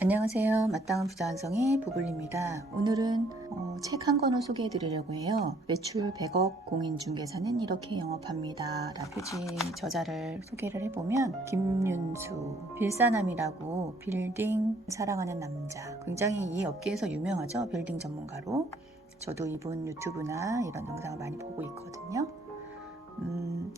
안녕하세요. 마땅한 부자한성의 부블리입니다. 오늘은 책 한 권을 소개해 드리려고 해요. 매출 100억 공인중개사는 이렇게 영업합니다. 라 표지 저자를 소개를 해보면 김윤수, 빌사남이라고 빌딩 사랑하는 남자. 굉장히 이 업계에서 유명하죠. 빌딩 전문가로. 저도 이분 유튜브나 이런 영상을 많이 보고 있거든요.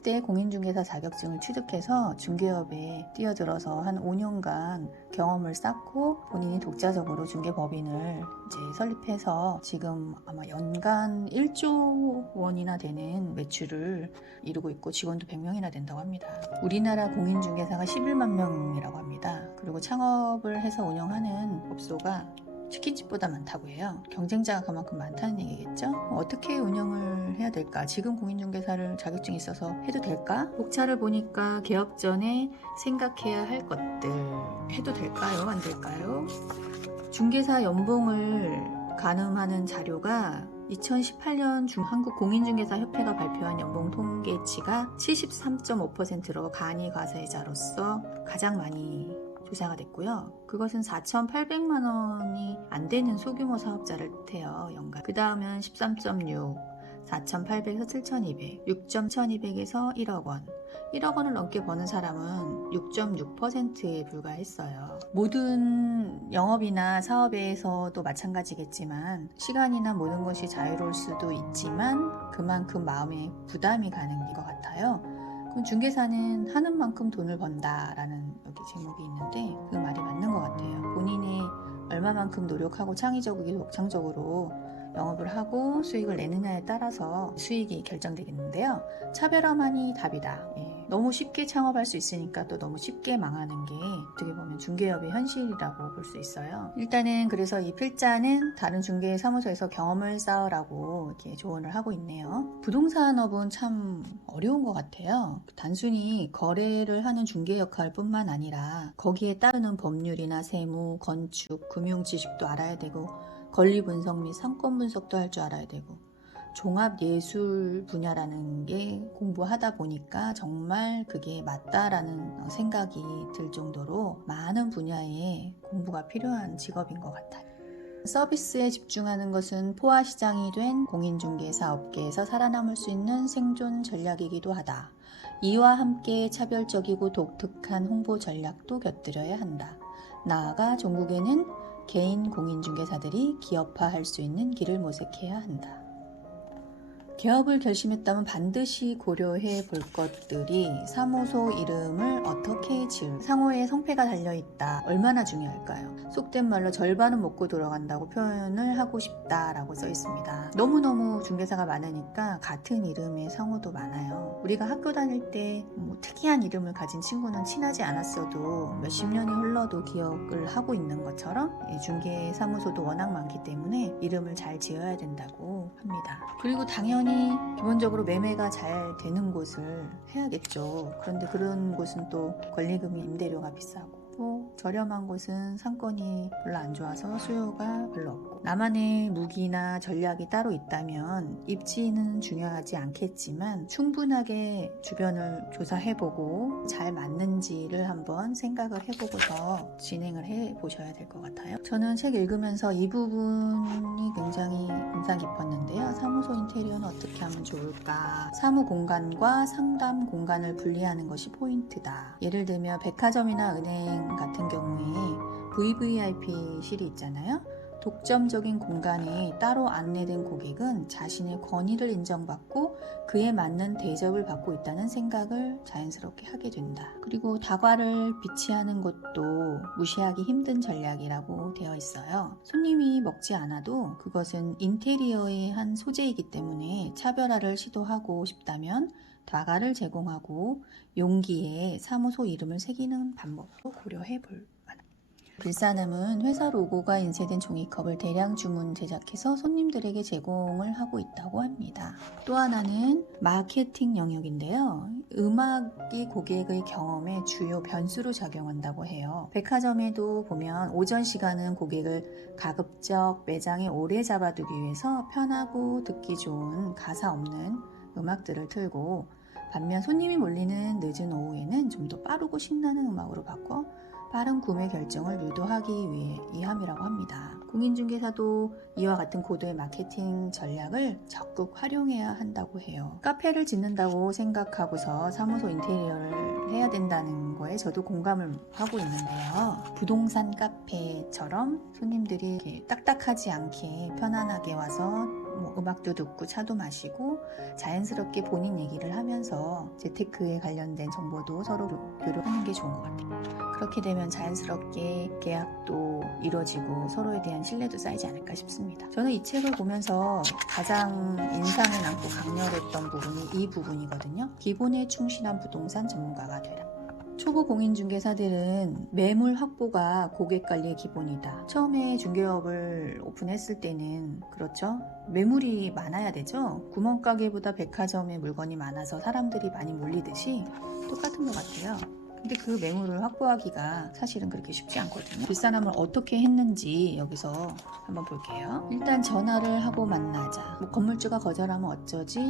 때 공인중개사 자격증을 취득해서 중개업에 뛰어들어서 한 5년간 경험을 쌓고 본인이 독자적으로 중개법인을 이제 설립해서 지금 아마 연간 1조 원이나 되는 매출을 이루고 있고 직원도 100명이나 된다고 합니다. 우리나라 공인중개사가 11만 명이라고 합니다. 그리고 창업을 해서 운영하는 업소가 치킨집보다 많다고 해요. 경쟁자가 그만큼 많다는 얘기겠죠. 어떻게 운영을 해야 될까? 지금 공인중개사를 자격증이 있어서 해도 될까? 목차를 보니까 개업 전에 생각해야 할 것들 해도 될까요? 안 될까요? 중개사 연봉을 가늠하는 자료가 2018년 한국공인중개사협회가 발표한 연봉 통계치가 73.5%로 간이과세자로서 가장 많이 조사가 됐고요. 그것은 4,800만 원이 안 되는 소규모 사업자를 뜻해요. 연간. 그 다음은 13.6, 4,800에서 7,200, 6,1,200에서 1억 원. 1억 원을 넘게 버는 사람은 6.6%에 불과했어요. 모든 영업이나 사업에서도 마찬가지겠지만 시간이나 모든 것이 자유로울 수도 있지만 그만큼 마음에 부담이 가는 것 같아요. 그럼 중개사는 하는 만큼 돈을 번다라는 여기 제목이 있는데 그 말이 맞는 것 같아요. 본인이 얼마만큼 노력하고 창의적이고 독창적으로 영업을 하고 수익을 내느냐에 따라서 수익이 결정되겠는데요. 차별화만이 답이다. 너무 쉽게 창업할 수 있으니까 또 너무 쉽게 망하는 게 어떻게 보면 중개업의 현실이라고 볼 수 있어요. 일단은 그래서 이 필자는 다른 중개사무소에서 경험을 쌓으라고 이렇게 조언을 하고 있네요. 부동산업은 참 어려운 것 같아요. 단순히 거래를 하는 중개 역할뿐만 아니라 거기에 따르는 법률이나 세무, 건축, 금융 지식도 알아야 되고 권리 분석 및 상권 분석도 할 줄 알아야 되고 종합 예술 분야라는 게 공부하다 보니까 정말 그게 맞다라는 생각이 들 정도로 많은 분야에 공부가 필요한 직업인 것 같아요. 서비스에 집중하는 것은 포화 시장이 된 공인중개사 업계에서 살아남을 수 있는 생존 전략이기도 하다. 이와 함께 차별적이고 독특한 홍보 전략도 곁들여야 한다. 나아가 종국에는 개인 공인중개사들이 기업화할 수 있는 길을 모색해야 한다. 개업을 결심했다면 반드시 고려해 볼 것들이 사무소 이름을 어떻게 지을 상호의 성패가 달려있다. 얼마나 중요할까요? 속된 말로 절반은 먹고 돌아간다고 표현을 하고 싶다라고 써 있습니다. 너무너무 중개사가 많으니까 같은 이름의 상호도 많아요. 우리가 학교 다닐 때 특이한 이름을 가진 친구는 친하지 않았어도 몇십 년이 흘러도 기억을 하고 있는 것처럼 중개사무소도 워낙 많기 때문에 이름을 잘 지어야 된다고 합니다. 그리고 당연히 기본적으로 매매가 잘 되는 곳을 해야겠죠. 그런데 그런 곳은 또 권리금이 임대료가 비싸고 또 저렴한 곳은 상권이 별로 안 좋아서 수요가 별로 없고 나만의 무기나 전략이 따로 있다면 입지는 중요하지 않겠지만 충분하게 주변을 조사해보고 잘 맞는지를 한번 생각을 해보고서 진행을 해보셔야 될 것 같아요. 저는 책 읽으면서 이 부분이 굉장히 인상 깊었는데요. 사무소 인테리어는 어떻게 하면 좋을까? 사무 공간과 상담 공간을 분리하는 것이 포인트다. 예를 들면 백화점이나 은행 같은 경우에 VVIP실이 있잖아요. 독점적인 공간에 따로 안내된 고객은 자신의 권위를 인정받고 그에 맞는 대접을 받고 있다는 생각을 자연스럽게 하게 된다. 그리고 다과를 비치하는 것도 무시하기 힘든 전략이라고 되어 있어요. 손님이 먹지 않아도 그것은 인테리어의 한 소재이기 때문에 차별화를 시도하고 싶다면 다과를 제공하고 용기에 사무소 이름을 새기는 방법도 고려해 볼 만합니다. 빌사남은 회사 로고가 인쇄된 종이컵을 대량 주문 제작해서 손님들에게 제공을 하고 있다고 합니다. 또 하나는 마케팅 영역인데요. 음악이 고객의 경험에 주요 변수로 작용한다고 해요. 백화점에도 보면 오전 시간은 고객을 가급적 매장에 오래 잡아두기 위해서 편하고 듣기 좋은 가사 없는 음악들을 틀고 반면 손님이 몰리는 늦은 오후에는 좀 더 빠르고 신나는 음악으로 바꿔 빠른 구매 결정을 유도하기 위해 함이라고 합니다. 공인중개사도 이와 같은 고도의 마케팅 전략을 적극 활용해야 한다고 해요. 카페를 짓는다고 생각하고서 사무소 인테리어를 해야 된다는 거에 저도 공감을 하고 있는데요. 부동산 카페처럼 손님들이 이렇게 딱딱하지 않게 편안하게 와서 음악도 듣고 차도 마시고 자연스럽게 본인 얘기를 하면서 재테크에 관련된 정보도 서로 교류하는 게 좋은 것 같아요. 그렇게 되면 자연스럽게 계약도 이루어지고 서로에 대한 신뢰도 쌓이지 않을까 싶습니다. 저는 이 책을 보면서 가장 인상에 남고 강렬했던 부분이 이 부분이거든요. 기본에 충실한 부동산 전문가가 되라. 초보 공인중개사들은 매물 확보가 고객관리의 기본이다. 처음에 중개업을 오픈했을 때는 그렇죠. 매물이 많아야 되죠. 구멍가게보다 백화점에 물건이 많아서 사람들이 많이 몰리듯이 똑같은 것 같아요. 근데 그 매물을 확보하기가 사실은 그렇게 쉽지 않거든요. 뒷사람을 어떻게 했는지 여기서 한번 볼게요. 일단 전화를 하고 만나자. 건물주가 거절하면 어쩌지?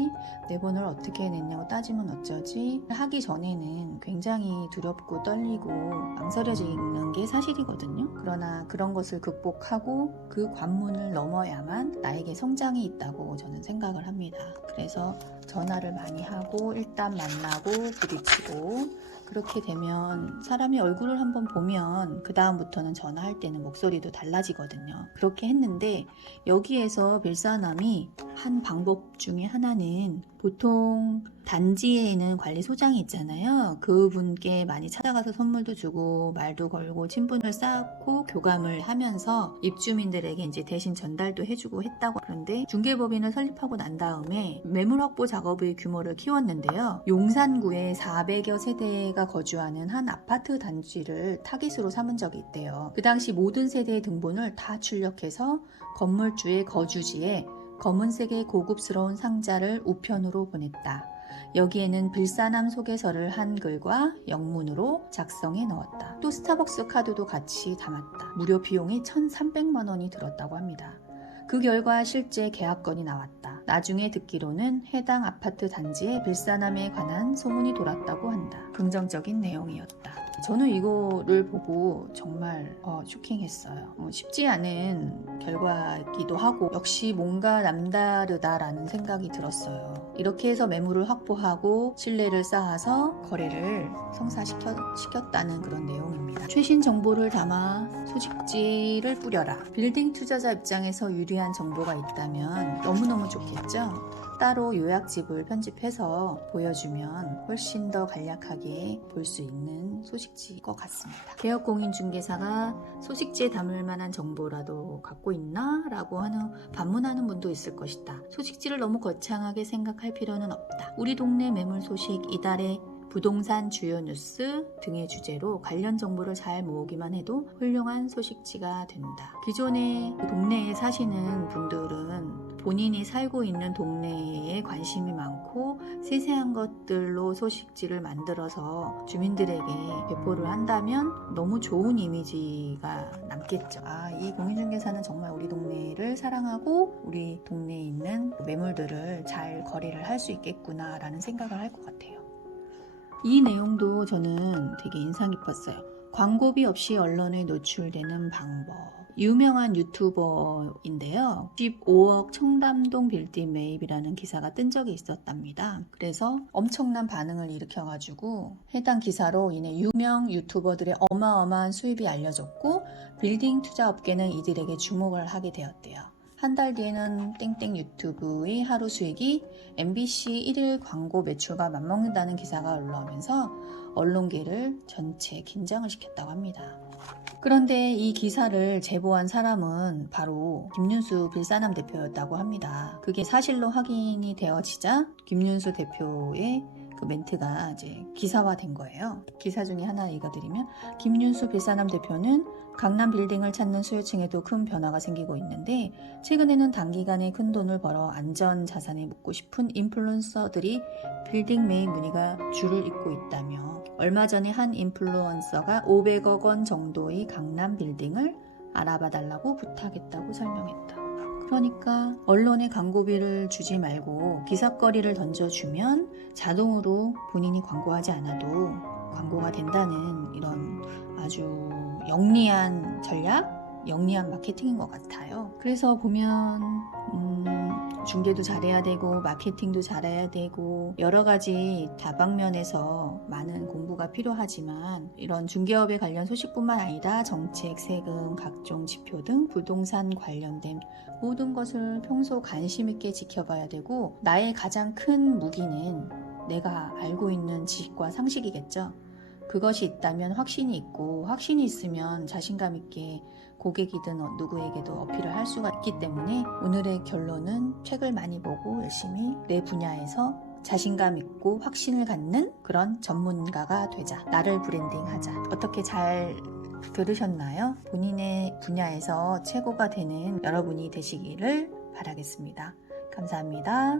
내 번호를 어떻게 냈냐고 따지면 어쩌지? 하기 전에는 굉장히 두렵고 떨리고 망설여지는 게 사실이거든요. 그러나 그런 것을 극복하고 그 관문을 넘어야만 나에게 성장이 있다고 저는 생각을 합니다. 그래서 전화를 많이 하고 일단 만나고 부딪히고 그렇게 되면 사람이 얼굴을 한번 보면 그 다음부터는 전화할 때는 목소리도 달라지거든요. 그렇게 했는데 여기에서 빌사남이 한 방법 중에 하나는 보통 단지에는 관리소장이 있잖아요. 그분께 많이 찾아가서 선물도 주고 말도 걸고 친분을 쌓고 교감을 하면서 입주민들에게 이제 대신 전달도 해주고 했다고. 그런데 중개법인을 설립하고 난 다음에 매물 확보 작업의 규모를 키웠는데요. 용산구에 400여 세대가 거주하는 한 아파트 단지를 타깃으로 삼은 적이 있대요. 그 당시 모든 세대의 등본을 다 출력해서 건물주의 거주지에 검은색의 고급스러운 상자를 우편으로 보냈다. 여기에는 빌사남 소개서를 한글과 영문으로 작성해 넣었다. 또 스타벅스 카드도 같이 담았다. 무료 비용이 1,300만 원이 들었다고 합니다. 그 결과 실제 계약건이 나왔다. 나중에 듣기로는 해당 아파트 단지에 빌사남에 관한 소문이 돌았다고 한다. 긍정적인 내용이었다. 저는 이거를 보고 정말 쇼킹했어요. 쉽지 않은 결과이기도 하고 역시 뭔가 남다르다라는 생각이 들었어요. 이렇게 해서 매물을 확보하고 신뢰를 쌓아서 거래를 성사시켰다는 그런 내용입니다. 최신 정보를 담아 소식지를 뿌려라. 빌딩 투자자 입장에서 유리한 정보가 있다면 너무너무 좋겠죠? 따로 요약집을 편집해서 보여주면 훨씬 더 간략하게 볼 수 있는 소식지일 것 같습니다. 개업공인중개사가 소식지에 담을 만한 정보라도 갖고 있나? 라고 반문하는 분도 있을 것이다. 소식지를 너무 거창하게 생각할 필요는 없다. 우리 동네 매물 소식, 이달의 부동산 주요 뉴스 등의 주제로 관련 정보를 잘 모으기만 해도 훌륭한 소식지가 된다. 기존의 동네에 사시는 분들은 본인이 살고 있는 동네에 관심이 많고 세세한 것들로 소식지를 만들어서 주민들에게 배포를 한다면 너무 좋은 이미지가 남겠죠. 이 공인중개사는 정말 우리 동네를 사랑하고 우리 동네에 있는 매물들을 잘 거래를 할 수 있겠구나 라는 생각을 할 것 같아요. 이 내용도 저는 되게 인상 깊었어요. 광고비 없이 언론에 노출되는 방법. 유명한 유튜버인데요. 15억 청담동 빌딩 매입이라는 기사가 뜬 적이 있었답니다. 그래서 엄청난 반응을 일으켜가지고 해당 기사로 인해 유명 유튜버들의 어마어마한 수입이 알려졌고 빌딩 투자업계는 이들에게 주목을 하게 되었대요. 한 달 뒤에는 땡땡 유튜브의 하루 수익이 MBC 1일 광고 매출과 맞먹는다는 기사가 올라오면서 언론계를 전체 긴장을 시켰다고 합니다. 그런데 이 기사를 제보한 사람은 바로 김윤수 빌사남 대표였다고 합니다. 그게 사실로 확인이 되어지자 김윤수 대표의 그 멘트가 이제 기사화된 거예요. 기사 중에 하나 읽어드리면 김윤수 빌사남 대표는 강남 빌딩을 찾는 수요층에도 큰 변화가 생기고 있는데 최근에는 단기간에 큰 돈을 벌어 안전 자산에 묻고 싶은 인플루언서들이 빌딩 매입 문의가 줄을 잇고 있다며 얼마 전에 한 인플루언서가 500억 원 정도의 강남 빌딩을 알아봐 달라고 부탁했다고 설명했다. 그러니까 언론에 광고비를 주지 말고 기사거리를 던져주면 자동으로 본인이 광고하지 않아도 광고가 된다는 이런 아주 영리한 전략, 영리한 마케팅인 것 같아요. 그래서 보면 중개도 잘해야 되고 마케팅도 잘해야 되고 여러 가지 다방면에서 많은 공부가 필요하지만 이런 중개업에 관련 소식뿐만 아니라 정책, 세금, 각종 지표 등 부동산 관련된 모든 것을 평소 관심 있게 지켜봐야 되고 나의 가장 큰 무기는 내가 알고 있는 지식과 상식이겠죠. 그것이 있다면 확신이 있고 확신이 있으면 자신감 있게 고객이든 누구에게도 어필을 할 수가 있기 때문에 오늘의 결론은 책을 많이 보고 열심히 내 분야에서 자신감 있고 확신을 갖는 그런 전문가가 되자. 나를 브랜딩하자. 어떻게 잘 들으셨나요? 본인의 분야에서 최고가 되는 여러분이 되시기를 바라겠습니다. 감사합니다.